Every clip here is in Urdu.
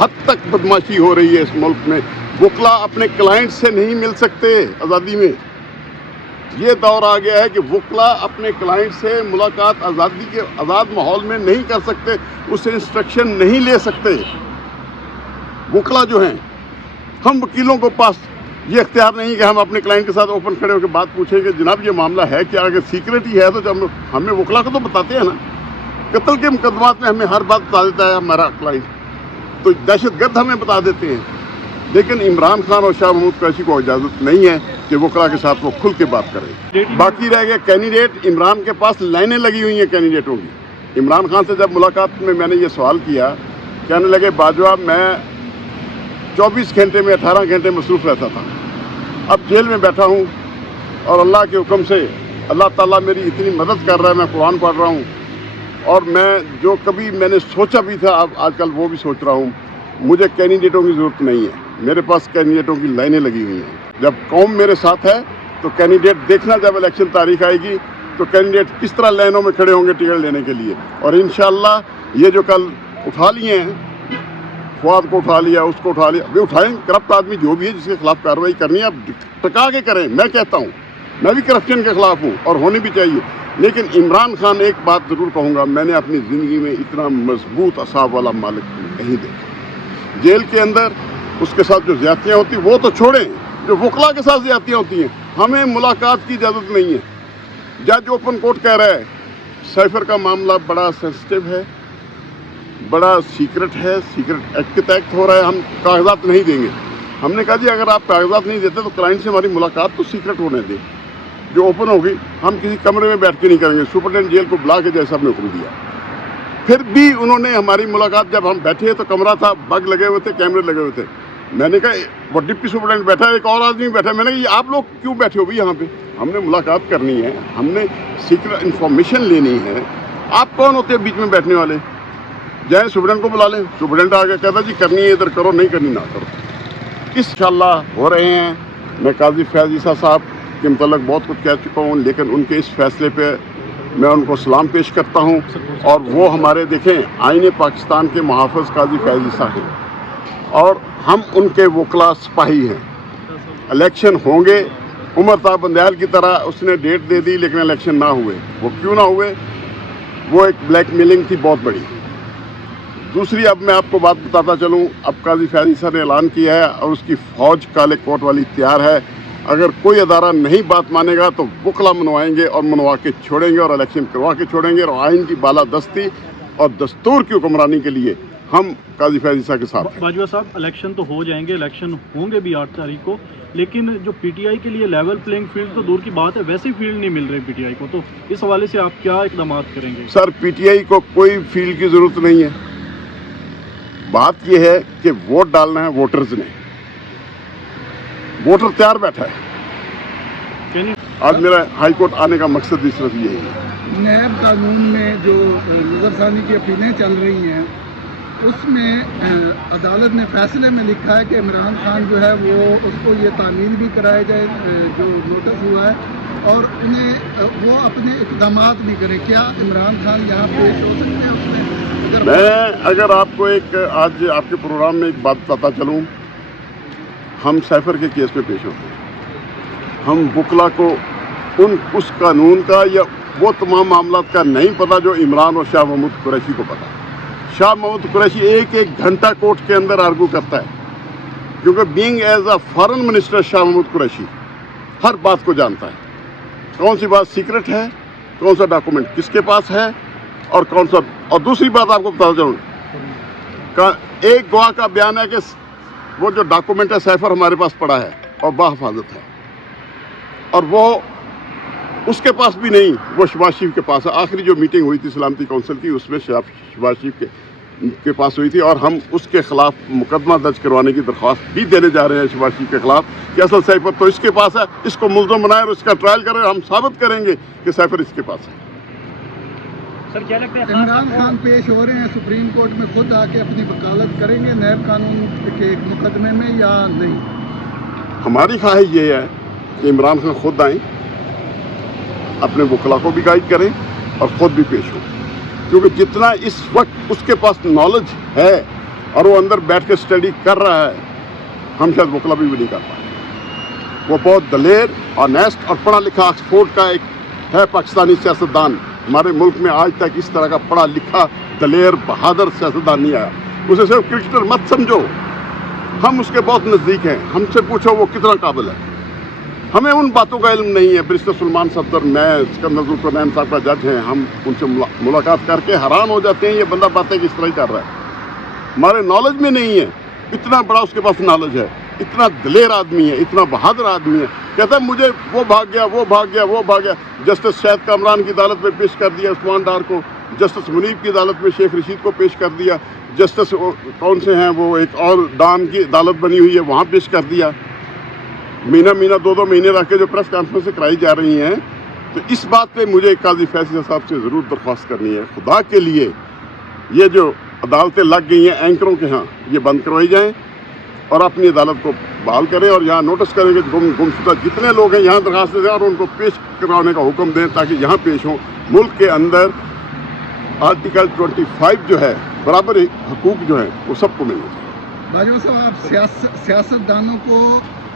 حد تک بدماشی ہو رہی ہے اس ملک میں. وکلا اپنے کلائنٹ سے نہیں مل سکتے آزادی میں. یہ دور آ گیا ہے کہ وکلا اپنے کلائنٹ سے ملاقات آزادی کے آزاد ماحول میں نہیں کر سکتے, اس سے انسٹرکشن نہیں لے سکتے. وکلا جو ہیں, ہم وکیلوں کو پاس یہ اختیار نہیں کہ ہم اپنے کلائنٹ کے ساتھ اوپن کھڑے ہو کے بات پوچھیں کہ جناب یہ معاملہ ہے کیا. اگر سیکرٹ ہی ہے تو جب ہمیں وکلا کو تو بتاتے ہیں نا. قتل کے مقدمات میں ہمیں ہر بات بتا دیتا ہے ہمارا کلائنٹ, تو دہشت گرد ہمیں بتا دیتے ہیں. لیکن عمران خان اور شاہ محمود قریشی کو اجازت نہیں ہے کہ وکلا کے ساتھ وہ کھل کے بات کریں. باقی رہ گیا کینڈیڈیٹ. عمران کے پاس لائنیں لگی ہوئی ہیں کینڈیڈیٹوں کی. عمران خان سے جب ملاقات میں نے یہ سوال کیا, کہنے لگے باجوہ میں 24 گھنٹے میں 18 گھنٹے مصروف رہتا تھا, اب جیل میں بیٹھا ہوں اور اللہ کے حکم سے اللہ تعالیٰ میری اتنی مدد کر رہا ہے, میں قرآن پڑھ رہا ہوں, اور میں جو کبھی میں نے سوچا بھی تھا اب آج کل وہ بھی سوچ رہا ہوں. مجھے کینڈیڈیٹوں کی ضرورت نہیں ہے, میرے پاس کینڈیڈیٹوں کی لائنیں لگی ہوئی ہیں. جب قوم میرے ساتھ ہے تو کینڈیڈیٹ دیکھنا, جب الیکشن تاریخ آئے گی تو کینڈیڈیٹ کس طرح لائنوں میں کھڑے ہوں گے ٹکٹ لینے کے لیے. اور انشاءاللہ یہ جو کل اٹھا لیے ہیں, فواد کو اٹھا لیا, اس کو اٹھا لیا, ابھی اٹھائیں. کرپٹ آدمی جو بھی ہے جس کے خلاف کارروائی کرنی ہے اب ٹکا کے کریں. میں کہتا ہوں میں بھی کرپشن کے خلاف ہوں اور ہونی بھی چاہیے, لیکن عمران خان ایک بات ضرور کہوں گا, میں نے اپنی زندگی میں اتنا مضبوط اعصاب والا مالک نہیں دیکھا. جیل کے اندر اس کے ساتھ جو زیادتیاں ہوتی وہ تو چھوڑیں, جو وکلا کے ساتھ زیادتیاں ہوتی ہیں, ہمیں ملاقات کی اجازت نہیں ہے. جج اوپن کورٹ کہہ رہا ہے سیفر کا معاملہ بڑا سینسٹیو ہے, بڑا سیکرٹ ہے, سیکرٹ ایکٹ کے تحت ہو رہا ہے, ہم کاغذات نہیں دیں گے. ہم نے کہا جی اگر آپ کاغذات نہیں دیتے تو کلائنٹ سے ہماری ملاقات تو سیکرٹ ہونے دیں, جو اوپن ہوگی ہم کسی کمرے میں بیٹھ کے نہیں کریں گے. سپرنٹینڈنٹ جیل کو بلا کے جیسا ہم نے حکم دیا. پھر بھی انہوں نے ہماری ملاقات, جب ہم بیٹھے تو کمرہ تھا, بگ لگے ہوئے تھے, کیمرے لگے ہوئے تھے. میں نے کہا وہ ڈپٹی سپرنٹینڈنٹ بیٹھا ہے, ایک اور آدمی بیٹھا ہے. میں نے کہا یہ آپ لوگ کیوں بیٹھے ہو بھی یہاں پہ؟ ہم نے ملاقات کرنی ہے, ہم نے سیکرٹ انفارمیشن لینی ہے. آپ کون ہوتے ہیں بیچ میں بیٹھنے والے؟ جائیں سپرنٹینڈنٹ کو بلا لیں. سپرنٹینڈنٹ آ کے کہتا جی کرنی ہے ادھر کرو, نہیں کرنی نہ کرو. انشاءاللہ ہو رہے ہیں. میں قاضی فیاض عیسیٰ صاحب کے متعلق بہت کچھ کہہ چکا ہوں, لیکن ان کے اس فیصلے پہ میں ان کو سلام پیش کرتا ہوں. اور وہ ہمارے دیکھیں آئین پاکستان کے محافظ قاضی فیاض عیسیٰ ہیں, اور ہم ان کے وکلا سپاہی ہیں. الیکشن ہوں گے. عمر تا بندیال کی طرح اس نے ڈیٹ دے دی لیکن الیکشن نہ ہوئے. وہ کیوں نہ ہوئے؟ وہ ایک بلیک میلنگ تھی بہت بڑی. دوسری اب میں آپ کو بات بتاتا چلوں, اب قاضی فیاض عیسیٰ نے اعلان کیا ہے اور اس کی فوج کالے کوٹ والی تیار ہے. اگر کوئی ادارہ نہیں بات مانے گا تو وکلا منوائیں گے اور منوا کے چھوڑیں گے اور الیکشن کروا کے چھوڑیں گے. اور آئین کی بالادستی اور دستور کی حکمرانی کے لیے ہم قاضی فیاض عیسیٰ کے ساتھ ہیں. باجوہ صاحب الیکشن تو ہو جائیں گے, الیکشن ہوں گے بھی 8 تاریخ کو, لیکن جو پی ٹی آئی کے لیے لیول پلینگ فیلڈ تو دور کی بات ہے, ویسی فیلڈ نہیں مل رہی پی ٹی آئی کو, تو اس حوالے سے آپ کیا اقدامات کریں گے؟ سر پی ٹی آئی کو کوئی فیلڈ کی ضرورت نہیں ہے. بات یہ ہے کہ ووٹ ڈالنا ہے ووٹرز نے, ووٹر تیار بیٹھا ہے. آج میرا ہائی کورٹ آنے کا مقصد بھی صرف یہی ہے. نیب قانون میں جو نظر ثانی کی اپیلیں چل رہی ہیں اس میں عدالت نے فیصلے میں لکھا ہے کہ عمران خان جو ہے وہ اس کو یہ تعمیل بھی کرایا جائے جو نوٹس ہوا ہے, اور انہیں وہ اپنے اقدامات بھی کریں. کیا عمران خان یہاں پیش ہو سکتے ہیں اس میں؟ میں اگر آپ کو ایک آج آپ کے پروگرام میں ایک بات بتاتا چلوں, ہم سیفر کے کیس پہ پیش ہوتے ہیں. ہم وکلا کو اس قانون کا یا وہ تمام معاملات کا نہیں پتہ جو عمران اور شاہ محمود قریشی کو پتہ. شاہ محمود قریشی ایک گھنٹہ کورٹ کے اندر آرگو کرتا ہے, کیونکہ being as a foreign minister Shah Mahmood Qureshi ہر بات کو جانتا ہے. کون سی بات سیکرٹ ہے, کون سا ڈاکومنٹ کس کے پاس ہے, اور کون سا. اور دوسری بات آپ کو بتا چلوں, ایک گواہ کا بیان ہے کہ وہ جو ڈاکومنٹ ہے سیفر ہمارے پاس پڑا ہے اور باحفاظت ہے, اور وہ اس کے پاس بھی نہیں, وہ شہباز شریف کے پاس ہے. آخری جو میٹنگ ہوئی تھی سلامتی کونسل کی اس میں شہباز شریف کے پاس ہوئی تھی, اور ہم اس کے خلاف مقدمہ درج کروانے کی درخواست بھی دینے جا رہے ہیں شہباز شریف کے خلاف کہ اصل سیفر تو اس کے پاس ہے, اس کو ملزم بنائیں اور اس کا ٹرائل کریں. ہم ثابت کریں گے کہ سیفر اس کے پاس ہے. سر کیا لگتا ہے عمران خان پیش ہو رہے ہیں سپریم کورٹ میں, خود آ کے اپنی وکالت کریں گے نیب قانون کے ایک مقدمے میں یا نہیں؟ ہماری خواہش یہ ہے کہ عمران خان خود آئیں, اپنے وکلا کو بھی گائیڈ کریں اور خود بھی پیش ہوں, کیونکہ جتنا اس وقت اس کے پاس نالج ہے اور وہ اندر بیٹھ کے اسٹڈی کر رہا ہے، ہم شاید وکلا بھی نہیں کر پائے۔ وہ بہت دلیر آنیسٹ اور پڑھا لکھا آکسفورڈ کا ایک ہے پاکستانی سیاستدان۔ ہمارے ملک میں آج تک اس طرح کا پڑھا لکھا دلیر بہادر سیاستدان نہیں آیا۔ اسے صرف کرکٹر مت سمجھو، ہم اس کے بہت نزدیک ہیں، ہم سے پوچھو وہ کتنا قابل ہے۔ ہمیں ان باتوں کا علم نہیں ہے۔ بیرسٹر سلمان صفدر، میں سکندر ذوالقرنین صاحب کا جج ہیں، ہم ان سے ملاقات کر کے حیران ہو جاتے ہیں یہ بندہ باتیں کس طرح ہی کر رہا ہے، ہمارے نالج میں نہیں ہے۔ اتنا بڑا اس کے پاس نالج ہے، اتنا دلیر آدمی ہے، اتنا بہادر آدمی ہے، کہتا ہے مجھے وہ بھاگ گیا، وہ بھاگ گیا، وہ بھاگ گیا۔ جسٹس شاہد کامران کی عدالت میں پیش کر دیا عثمان ڈار کو، جسٹس منیب کی عدالت میں شیخ رشید کو پیش کر دیا، جسٹس کون سے ہیں وہ ایک اور ڈان کی عدالت بنی ہوئی ہے وہاں پیش کر دیا۔ مہینہ 2 مہینے رکھ کے جو پریس کانفرنسیں کرائی جا رہی ہیں، تو اس بات پہ مجھے قاضی فیصل صاحب سے ضرور درخواست کرنی ہے، خدا کے لیے یہ جو عدالتیں لگ گئی ہیں اینکروں کے ہاں، یہ بند کروائی جائیں اور اپنی عدالت کو بحال کریں، اور یہاں نوٹس کریں کہ گمشدہ جتنے لوگ ہیں یہاں درخواستیں دیں اور ان کو پیش کروانے کا حکم دیں تاکہ یہاں پیش ہوں۔ ملک کے اندر آرٹیکل 25 جو ہے، برابر حقوق جو ہیں وہ سب کو ملنے چاہیے۔ باجوہ صاحب، آپ سیاستدانوں کو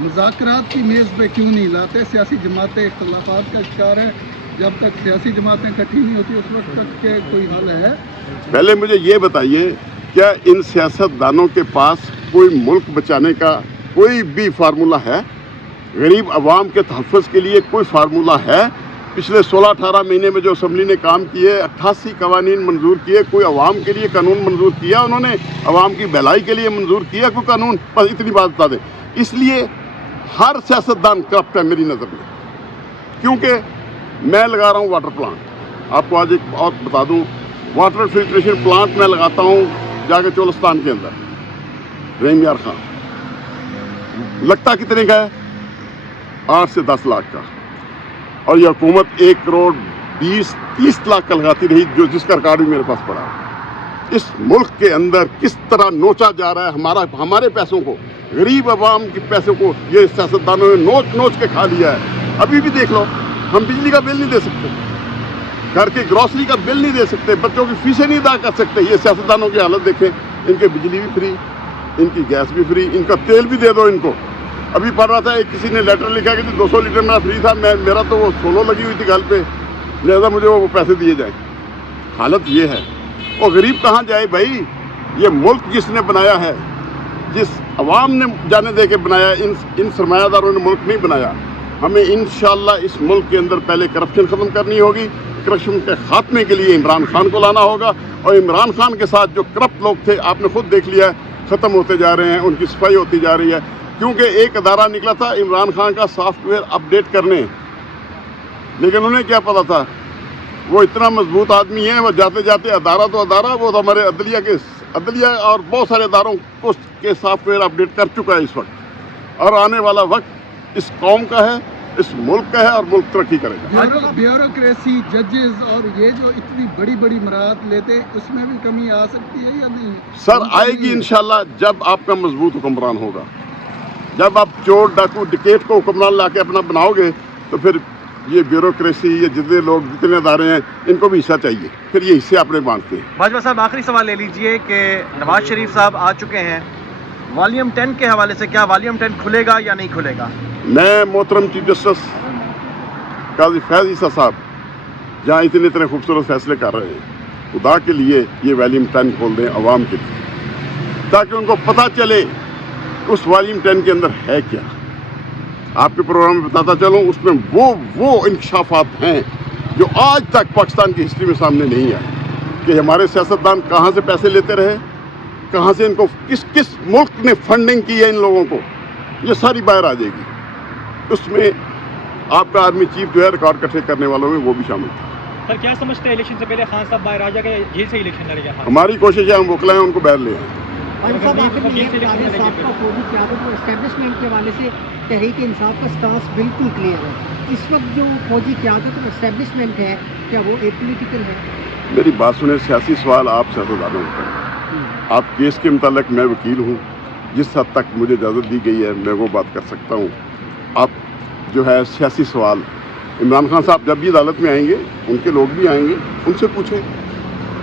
مذاکرات کی میز پہ کیوں نہیں لاتے؟ سیاسی جماعتیں اختلافات کا شکار ہیں، جب تک سیاسی جماعتیں اکٹھی نہیں ہوتی اس وقت تک کے کوئی حل ہے؟ پہلے مجھے یہ بتائیے، کیا ان سیاستدانوں کے پاس کوئی ملک بچانے کا کوئی بھی فارمولہ ہے؟ غریب عوام کے تحفظ کے لیے کوئی فارمولہ ہے؟ پچھلے 16-18 مہینے میں جو اسمبلی نے کام کیے، 88 قوانین منظور کیے، کوئی عوام کے لیے قانون منظور کیا انہوں نے؟ عوام کی بھلائی کے لیے منظور کیا کوئی قانون؟ بس اتنی بات بتا دیں۔ اس لیے ہر سیاستدان کرپٹ ہے میری نظر میں، کیونکہ میں لگا رہا ہوں واٹر پلانٹ، آپ کو آج ایک اور بتا دوں، واٹر فلٹریشن پلانٹ میں لگاتا ہوں جا کے چولستان کے اندر، رحیم یار خان، لگتا کتنے کا ہے؟ 8 سے 10 لاکھ کا، اور یہ حکومت 1 کروڑ 20-30 لاکھ کا لگاتی رہی، جس کا ریکارڈ بھی میرے پاس پڑا ہے۔ اس ملک کے اندر کس طرح نوچا جا رہا ہے ہمارے پیسوں کو، غریب عوام کے پیسوں کو یہ سیاستدانوں نے نوچ نوچ کے کھا لیا ہے۔ ابھی بھی دیکھ لو، ہم بجلی کا بل نہیں دے سکتے، گھر کی گروسری کا بل نہیں دے سکتے، بچوں کی فیسیں نہیں ادا کر سکتے۔ یہ سیاستدانوں کی حالت دیکھیں، ان کی بجلی بھی فری، ان کی گیس بھی فری، ان کا تیل بھی دے دو ان کو۔ ابھی پڑھ رہا تھا، ایک کسی نے لیٹر لکھا کہ 200 لیٹر میرا فری تھا، میرا تو وہ سولو لگی ہوئی تھی گھر پہ، لہذا مجھے وہ پیسے دیے جائیں۔ حالت یہ ہے، اور غریب کہاں جائے بھائی؟ یہ ملک جس نے بنایا ہے، جس عوام نے جانے دے کے بنایا، ان سرمایہ داروں نے ملک نہیں بنایا۔ ہمیں انشاءاللہ اس ملک کے اندر پہلے کرپشن ختم کرنی ہوگی، کرپشن کے خاتمے کے لیے عمران خان کو لانا ہوگا، اور عمران خان کے ساتھ جو کرپٹ لوگ تھے آپ نے خود دیکھ لیا ہے، ختم ہوتے جا رہے ہیں، ان کی صفائی ہوتی جا رہی ہے۔ کیونکہ ایک ادارہ نکلا تھا عمران خان کا سافٹ ویئر اپڈیٹ کرنے، لیکن انہیں کیا پتا تھا، وہ اتنا مضبوط آدمی ہے، وہ جاتے جاتے ادارہ تو ادارہ، وہ تو ہمارے عدلیہ اور بہت سارے اداروں کو کے سافٹ ویئر اپڈیٹ کر چکا ہے اس وقت، اور آنے والا وقت اس قوم کا ہے، اس ملک کا ہے، اور ملک ترقی کرے گا۔ بیوروکریسی، ججز اور یہ جو اتنی بڑی بڑی مراحت لیتے، اس میں بھی کمی آ سکتی ہے یا نہیں؟ سر آئے گی انشاءاللہ، جب آپ کا مضبوط حکمران ہوگا، جب آپ چور ڈاکو ڈکیٹ کو حکمران لا کے اپنا بناؤ گے، تو پھر یہ بیوروکریسی، یہ جتنے لوگ جتنے ادارے ہیں ان کو بھی حصہ چاہیے، پھر یہ حصے اپنے بانٹتے ہیں۔ باجوہ صاحب، آخری سوال لے لیجئے کہ نواز شریف صاحب آ چکے ہیں، والیوم 10 کے حوالے سے کیا والیوم 10 کھلے گا یا نہیں کھلے گا؟ میں محترم چیف جسٹس قاضی فیض عیسیٰ صاحب جہاں اتنے خوبصورت فیصلے کر رہے ہیں، خدا کے لیے یہ والیوم 10 کھول دیں عوام کے لیے، تاکہ ان کو پتہ چلے اس والیوم 10 کے اندر ہے کیا۔ آپ کے پروگرام میں بتاتا چلوں، اس میں وہ انکشافات ہیں جو آج تک پاکستان کی ہسٹری میں سامنے نہیں آئے، کہ ہمارے سیاستدان کہاں سے پیسے لیتے رہے، کہاں سے ان کو کس ملک نے فنڈنگ کی ہے ان لوگوں کو، یہ ساری باہر آ جائے گی۔ اس میں آپ کا آرمی چیف جو ہے ریکارڈ اکٹھے کرنے والوں میں وہ بھی شامل تھا۔ سر کیا سمجھتے ہیں الیکشن سے پہلے خان صاحب باہر آ جائے گا، جیل سے الیکشن لڑے گا؟ ہماری کوشش ہے، ہم وکلا ہیں ان کو باہر لے آئیں۔ اسٹیبلشمنٹ کے حوالے سے تحریک انصاف کا سٹانس بالکل کلیئر ہے، اس وقت جو فوجی قیادت اور اسٹیبلشمنٹ ہے کیا وہ اے پولیٹیکل ہے؟ میری بات سنیں، سیاسی سوال آپ سیاستدانوں کو کریں۔ آپ کیس کے متعلق، میں وکیل ہوں، جس حد تک مجھے اجازت دی گئی ہے میں وہ بات کر سکتا ہوں۔ آپ جو ہے سیاسی سوال، عمران خان صاحب جب بھی عدالت میں آئیں گے، ان کے لوگ بھی آئیں گے، ان سے پوچھیں